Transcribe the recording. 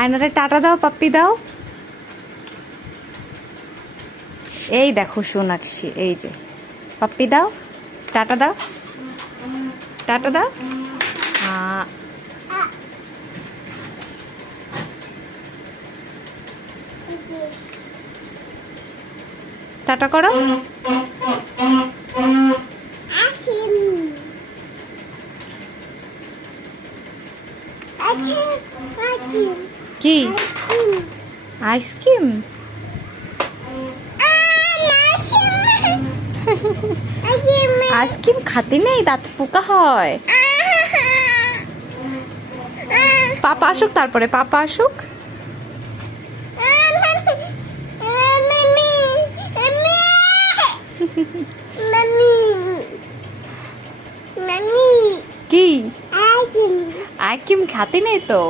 আয়নারে tata দাও, puppy দাও। এই দেখো সোনাক্ষী, এই যে পাপ্পি দাও, টাটা দাও, টাটা দাও। টাটা করো। কি আইসক্রিম? আইসক্রিম খাতে নেই, দাঁত পোকা হয়। পাপা আসুক, তারপরে পাপা আসুক। কি আইসক্রিম খাতে নেই তো।